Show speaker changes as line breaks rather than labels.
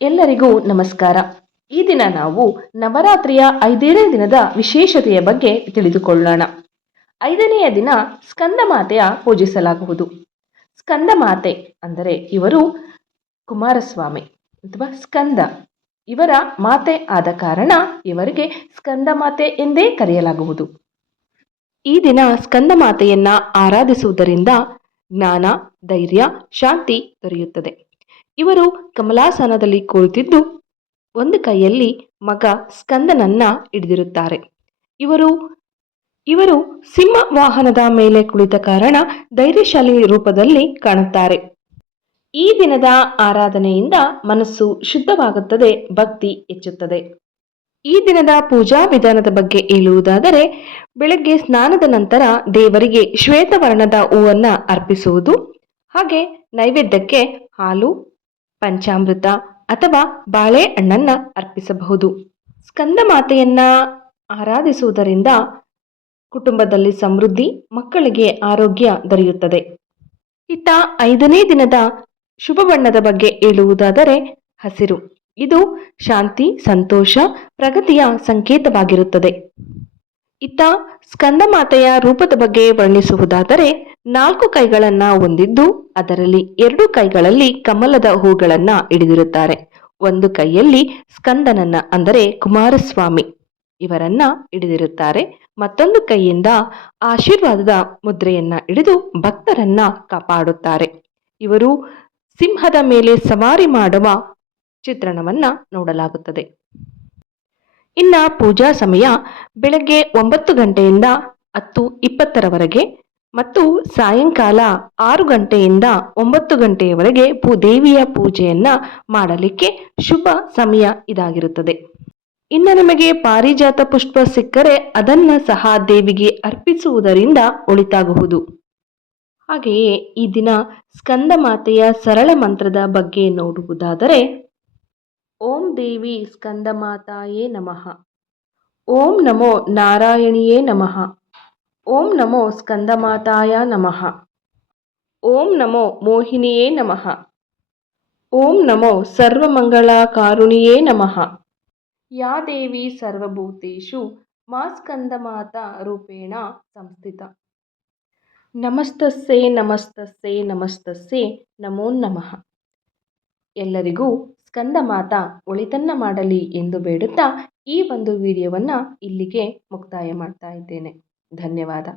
ಎಲ್ಲರಿಗೂ ನಮಸ್ಕಾರ. ಈ ದಿನ ನಾವು ನವರಾತ್ರಿಯ ಐದನೇ ದಿನದ ವಿಶೇಷತೆಯ ಬಗ್ಗೆ ತಿಳಿದುಕೊಳ್ಳೋಣ. ಐದನೆಯ ದಿನ ಸ್ಕಂದ ಮಾತೆಯ ಪೂಜಿಸಲಾಗುವುದು. ಸ್ಕಂದ ಮಾತೆ ಅಂದರೆ ಇವರು ಕುಮಾರಸ್ವಾಮಿ ಅಥವಾ ಸ್ಕಂದ. ಇವರ ಮಾತೆ ಆದ ಕಾರಣ ಇವರಿಗೆ ಸ್ಕಂದ ಮಾತೆ ಎಂದೇ ಕರೆಯಲಾಗುವುದು. ಈ ದಿನ ಸ್ಕಂದ ಮಾತೆಯನ್ನ ಆರಾಧಿಸುವುದರಿಂದ ಜ್ಞಾನ, ಧೈರ್ಯ, ಶಾಂತಿ ದೊರೆಯುತ್ತದೆ. ಇವರು ಕಮಲಾಸನದಲ್ಲಿ ಕುಳಿತಿದ್ದು ಒಂದು ಕೈಯಲ್ಲಿ ಮಗ ಸ್ಕಂದನನ್ನ ಹಿಡಿದಿರುತ್ತಾರೆ. ಇವರು ಇವರು ಸಿಂಹ ವಾಹನದ ಮೇಲೆ ಕುಳಿತ ಕಾರಣ ಧೈರ್ಯಶಾಲಿ ರೂಪದಲ್ಲಿ ಕಾಣುತ್ತಾರೆ. ಈ ದಿನದ ಆರಾಧನೆಯಿಂದ ಮನಸ್ಸು ಶುದ್ಧವಾಗುತ್ತದೆ, ಭಕ್ತಿ ಹೆಚ್ಚುತ್ತದೆ. ಈ ದಿನದ ಪೂಜಾ ವಿಧಾನದ ಬಗ್ಗೆ ಹೇಳುವುದಾದರೆ, ಬೆಳಗ್ಗೆ ಸ್ನಾನದ ನಂತರ ದೇವರಿಗೆ ಶ್ವೇತವರ್ಣದ ಹೂವನ್ನು ಅರ್ಪಿಸುವುದು, ಹಾಗೆ ನೈವೇದ್ಯಕ್ಕೆ ಹಾಲು ಪಂಚಾಮೃತ ಅಥವಾ ಬಾಳೆಹಣ್ಣನ್ನ ಅರ್ಪಿಸಬಹುದು. ಸ್ಕಂದ ಮಾತೆಯನ್ನ ಆರಾಧಿಸುವುದರಿಂದ ಕುಟುಂಬದಲ್ಲಿ ಸಮೃದ್ಧಿ, ಮಕ್ಕಳಿಗೆ ಆರೋಗ್ಯ ದೊರೆಯುತ್ತದೆ. ಇತ್ತ ಐದನೇ ದಿನದ ಶುಭ ಬಣ್ಣದ ಬಗ್ಗೆ ಹೇಳುವುದಾದರೆ ಹಸಿರು. ಇದು ಶಾಂತಿ, ಸಂತೋಷ, ಪ್ರಗತಿಯ ಸಂಕೇತವಾಗಿರುತ್ತದೆ. ಇತ್ತ ಸ್ಕಂದ ಮಾತೆಯ ರೂಪದ ಬಗ್ಗೆ ವರ್ಣಿಸುವುದಾದರೆ ನಾಲ್ಕು ಕೈಗಳನ್ನ ಹೊಂದಿದ್ದು ಅದರಲ್ಲಿ ಎರಡು ಕೈಗಳಲ್ಲಿ ಕಮಲದ ಹೂಗಳನ್ನ ಹಿಡಿದಿರುತ್ತಾರೆ. ಒಂದು ಕೈಯಲ್ಲಿ ಸ್ಕಂದನನ್ನ ಅಂದರೆ ಕುಮಾರಸ್ವಾಮಿ ಇವರನ್ನ ಹಿಡಿದಿರುತ್ತಾರೆ. ಮತ್ತೊಂದು ಕೈಯಿಂದ ಆಶೀರ್ವಾದದ ಮುದ್ರೆಯನ್ನ ಹಿಡಿದು ಭಕ್ತರನ್ನ ಕಾಪಾಡುತ್ತಾರೆ. ಇವರು ಸಿಂಹದ ಮೇಲೆ ಸವಾರಿ ಮಾಡುವ ಚಿತ್ರಣವನ್ನ ನೋಡಲಾಗುತ್ತದೆ. ಇನ್ನ ಪೂಜಾ ಸಮಯ ಬೆಳಗ್ಗೆ ಒಂಬತ್ತು ಗಂಟೆಯಿಂದ ಹತ್ತು ಇಪ್ಪತ್ತರವರೆಗೆ. ಮತ್ತು ಸಾಯಂಕಾಲ ಆರು ಗಂಟೆಯಿಂದ ಒಂಬತ್ತು ಗಂಟೆಯವರೆಗೆ ಪೂ, ದೇವಿಯ ಪೂಜೆಯನ್ನ ಮಾಡಲಿಕ್ಕೆ ಶುಭ ಸಮಯ ಇದಾಗಿರುತ್ತದೆ. ಇನ್ನು ನಿಮಗೆ ಪಾರಿಜಾತ ಪುಷ್ಪ ಸಿಕ್ಕರೆ ಅದನ್ನ ಸಹ ದೇವಿಗೆ ಅರ್ಪಿಸುವುದರಿಂದ ಒಳಿತಾಗಬಹುದು ಹಾಗೆಯೇ ಈ ದಿನ ಸ್ಕಂದ ಮಾತೆಯ ಸರಳ ಮಂತ್ರದ ಬಗ್ಗೆ ನೋಡುವುದಾದರೆ, ಓಂ ದೇವಿ ಸ್ಕಂದಮಾತಾಯೇ ನಮಃ. ಓಂ ನಮೋ ನಾರಾಯಣಿಯೇ ನಮಃ. ಓಂ ನಮೋ ಸ್ಕಂದಮಾತಾಯ ನಮಃ. ಓಂ ನಮೋ ಮೋಹಿನಿಯೇ ನಮಃ. ಓಂ ನಮೋ ಸರ್ವಮಂಗಳಕಾರುಣಿಯೇ ನಮಃ. ಯಾ ದೇವಿ ಸರ್ವಭೂತೇಷು ಮಾ ಸ್ಕಂದಮಾತಾ ರೂಪೇಣ ಸಂಸ್ಥಿತ. ನಮಸ್ತಸ್ಸೇ ನಮಸ್ತಸ್ಸೇ ನಮಸ್ತಸ್ಸೇ ನಮೋ ನಮಃ. ಎಲ್ಲರಿಗೂ ಸ್ಕಂದಮಾತ ಒಳಿತನ್ನ ಮಾಡಲಿ ಎಂದು ಬೇಡುತ್ತಾ ಈ ಒಂದು ವಿಡಿಯೋವನ್ನು ಇಲ್ಲಿಗೆ ಮುಕ್ತಾಯ ಮಾಡ್ತಾ ಇದ್ದೇನೆ. धन्यवाद